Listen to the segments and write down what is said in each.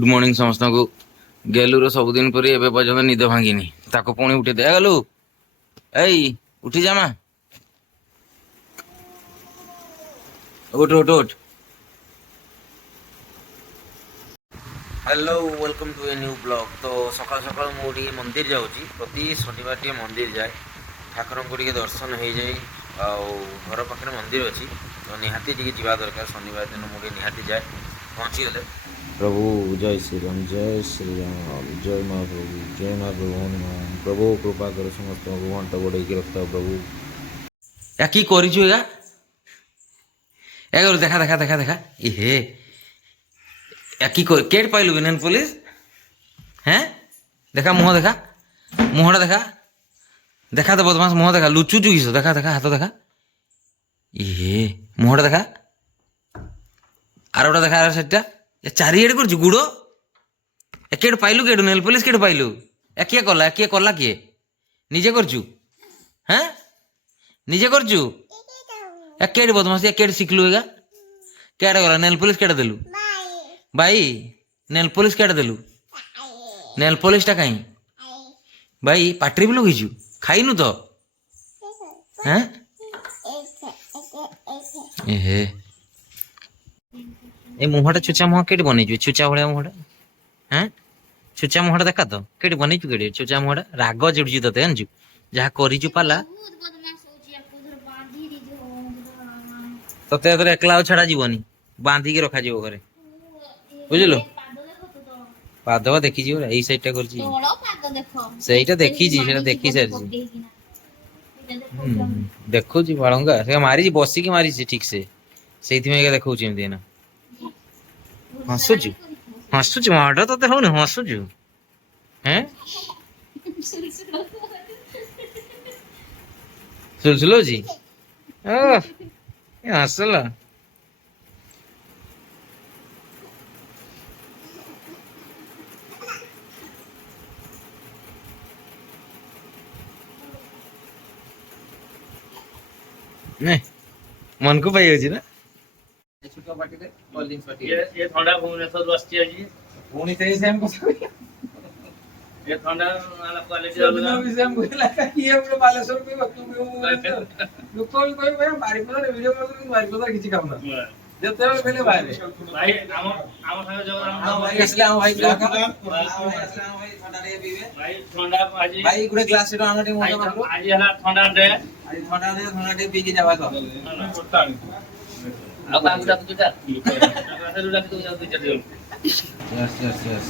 Good morning समस्त को। गेलुर सबुदिन पर एवं पर्यटन निद भांगिनी ताको पुणी उठे दे गेलु ए उठी जामा उठ उठ उठ। Hello welcome to a new blog. तो सकाल सकाल मुझे मंदिर जाऊँगी प्रति शनिवार टे मंदिर जाए ठाकुर को दर्शन हो जाए घर पाखे मंदिर अच्छी तो निहाती टी जा दरकार शनिवार दिन मुझे निहाती जाए पहुँची गले। प्रभु जय श्री राम जय श्री राम जय माँ प्रभु हनुमान प्रभु कृपा कर समस्त भगवान बढ़े रखता प्रभु या की करिछु या करू देखा देखा देखा देखा इहे या की कर केट पाइलु नेल पुलिस हैं देखा मुह देखा मुहटा देखा देखा तो बदमाश मुह देखा लुचु चुकीस देखा देखा हाथ देखा इहे मुहटा देखा आरोटा देखा आर सेटा चारिआडे कर गुड़ केट पाइलु केटू नेल पुलिस केट पाइलु किए कला किए निजे करचु हैं निजे करचु केट बदमाश केट शिखलु एगा केटे गला नेल पुलिस केटे देलु भाई नेल पुलिस केटे देलु नेल पुलिस टा कहीं भाई पाट्री भी लगिचु खाइनु तो हैं एहे ए मुहटा छुचा मुह केट बनेजु छुचा भलिया मुहटा हैं छुचा मुहटा देखा तो केट बनेजु केट छुचा मुहटा राग चिड़ुची तते जानजु जहा करिजु पाला तते तोरे एकला छाड़ा जीवनी बांधी के रखा जीव घरे बुझलो पादवा देखी जीव एई साइडटा करची सेइटा देखी जी सेटा देखी सारजी देखो जी बाळंगा से मारी जी बसी के मारी जी ठीक से सेइथि में देखौ छी एमदी ना हसुचु हसुचु माडा तते होने हसुचु हैं सुलसुलो जी ओ ये हसला नहीं मन को पाई होची ना छुटा पार्टी रे बॉलिंग पार्टी ये थंडा भुवनेश्वर बसची आजी पुणी ते सेम कसं ये थंडा वाला क्वालिटी वाला भी सेम बोला का ये अपने बालेश्वर पे वस्तु लोक कोई भाई बारी पर वीडियो में बारी पर किछि काम ना जते पहले बाहर भाई आम संग जो हम भाई असले हम भाई असले हम भाई थंडा रे पीवे भाई थंडा आजी भाई गुडे ग्लास रे आनटे मोटा आजी हला थंडा रे आजी थंडा रे पी के जावा तो अब काम दा तुझा से रुला के तू जाऊ चल यस यस यस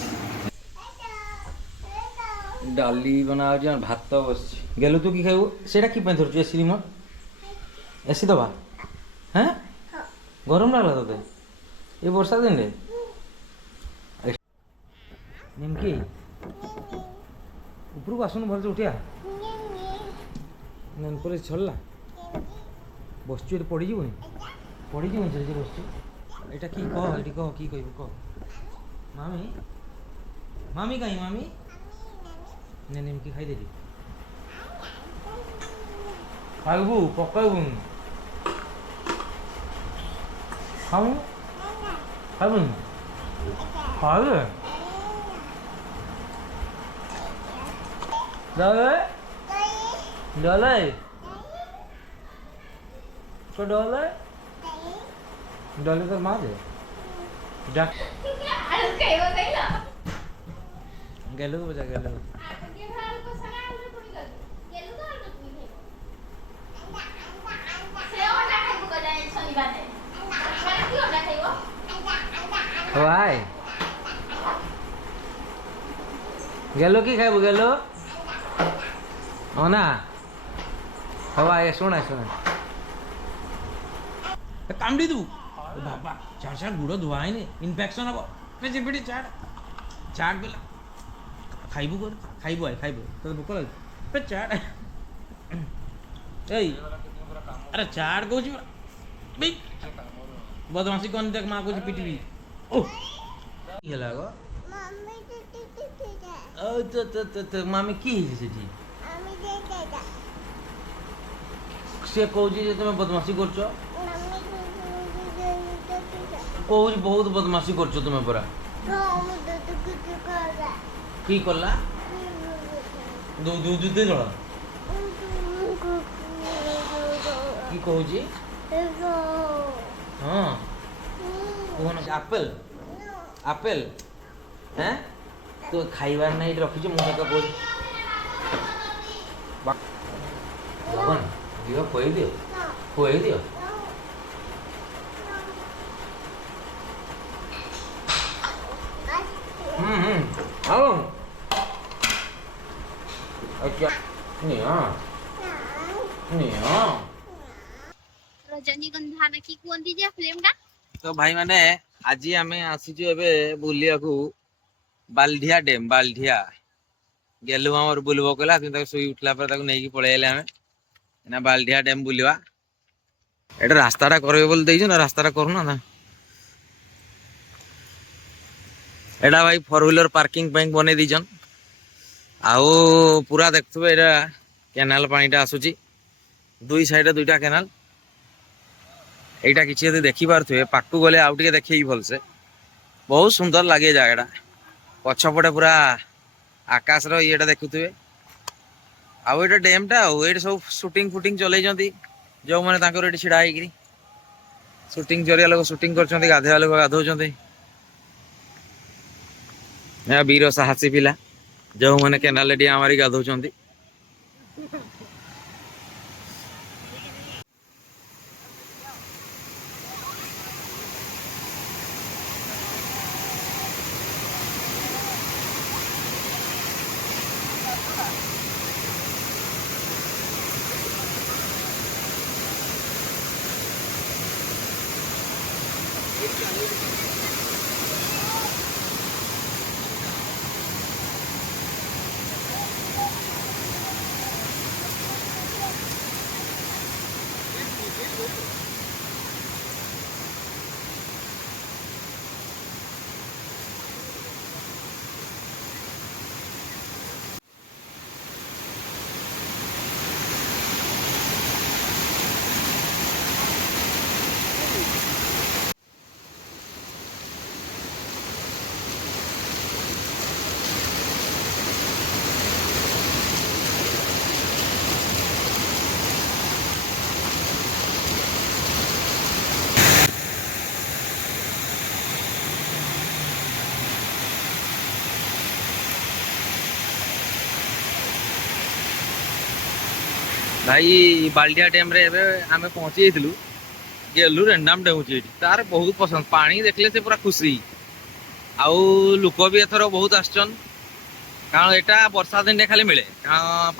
डाली बना जा भात बस गेलु तू की खाइबो सेटा की पे धरछु एसी रिमोट एसी दबा हैं गरम लागला तते ये वर्षा दिन रे निमकी ऊपर को आसुन भर उठिया नन पर छल्ला बसचु पड़ी जीवनी पड़ी जीवन से बसचु एटा की कह एटी कह की कहबो कह मामी मामी कहीं मामी ने निमकी खाई देली खाइबू पकाइबू खाऊ खाइबू खाइबे डले डले को डले डले तो मार दे डाक गेलो तो बजा गेलो ভাই গেল কি খাইব গেল না হওয়াই শোনা শোনা কামড়ি দু বাবা চার চার গুড়ো ধোয়াই নি ইনফেকশন হব পেছি পিটি চাট চাট বেলা খাইবু কর খাইবু আই খাইবু তোর ভোক লাগে পে চাট এই আরে চাট কইছি ভাই বদমাসি কোন দেখ মা কইছি পিটিবি ओ ये लागो मम्मी ओ तो मामी की सेठी मामी दे से कहूची जे तुम बदमाशी करछो मम्मी कहूची बहुत बदमाशी करछो तुम परा কি কলা দুধ জଳ কি କହୁଛି ହଁ କହୁନ ଆପେଲ ଆପେଲ হ্যাঁ তো ଖାଇବାର ନାହିଁ ଏଠି ରଖିଛୁ ମୁଁ ତତେ କହୁଛି ଭଗବାନ ଦିଅ ଖୁଆଇ ଦିଅ ଖୁଆଇ ଦିଅ ଆଉ अच्छा निया निया रजनीगंधा ना की कोंती जे फिल्म टा तो भाई माने आज आमे आसीजु एबे बुलिया को बाल्ढिया डैम बाल्ढिया गेलु हमर बुलबो कला कि सुई उठला पर ताको नेकी पळे आले आमे ना बाल्ढिया डैम बुलिवा एटा रास्ताटा करबे बोल देइछ ना रास्ताटा करू ना एटा भाई 4 व्हीलर पार्किंग बैंक बने दीजन आउ पूरा देखथबे एटा केनाल पानीटा आसुची दुई साइड दुईटा केनाल एटा किछि यदि देखि पारथुए पाकु गले आउ टिके देखै भलसे बहुत सुंदर लागे जागाटा पछपटे पूरा आकाश रो येटा देखुथुए आउ एटा डैमटा आउ एटा सब शूटिंग फुटिंग चलै जंती जो माने तांकर एटी छिडा हेकरी शूटिंग जरिया लोग शूटिंग करछंती गाधेवा लोग गाधौछंती या वीर साहसी पिला जो मैंने केनाल डिया मारी गाधौछंती भाई बाल्डिया डैम रे एबे आमे पहुंची जेथिलु गेलु रेंडम डेउची एठी तार बहुत पसंद पानी देखले से पूरा खुशी आउ लोक भी एथरो बहुत आछन कारण एटा वर्षा दिन खाली मिले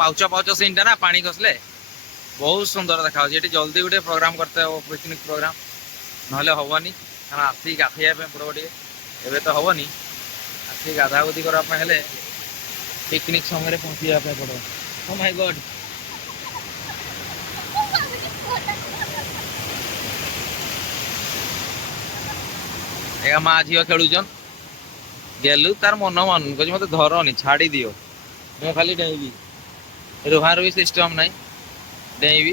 पाउच पाउच सीनटा ना पानी खसले बहुत सुंदर देखा एठी जल्दी गोटे प्रोग्राम करते हो पिकनिक प्रोग्राम नहले हबनी कारण आसी गाथैया पे पुरो गोटे एबे तो हबनी आसी गाधा गुदी करा पे हेले पिकनिक समय रे पहुंचिया पे पड़ो ओ माय गॉड एगा माँ झील खेलुचन गेलु तार मन मान कह मत धरनी छाड़ी दियो मु खाली डेबी रुहार भी सिस्टम नाई डेबी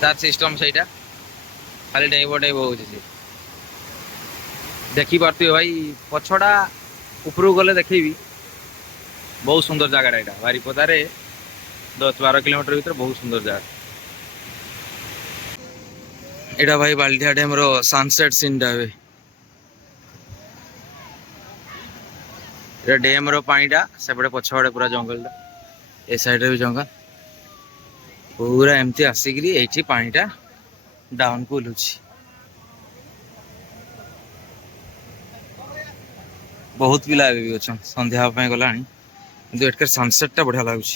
तार सिस्टम सहीटा खाली डेब डेब हो देखी पार्थिव भाई पछड़ा ऊपर गले देखी बहुत सुंदर जगह यहाँ बारिपदार 10-12 किलोमीटर भीतर बहुत सुंदर जगह यहाँ भाई बाल्ढिया डैम रो सनसेट सीन टा डैम रो पानीटा सेपटे पछपटे पूरा जंगल ए साइड रे भी जंगल पूरा एमती आसिकरी एठी पानीटा डाउन को ओलुची बहुत पिला भी अच्छा संध्या गलानी किंतु एटकर सनसेट टा बढ़िया लगुच।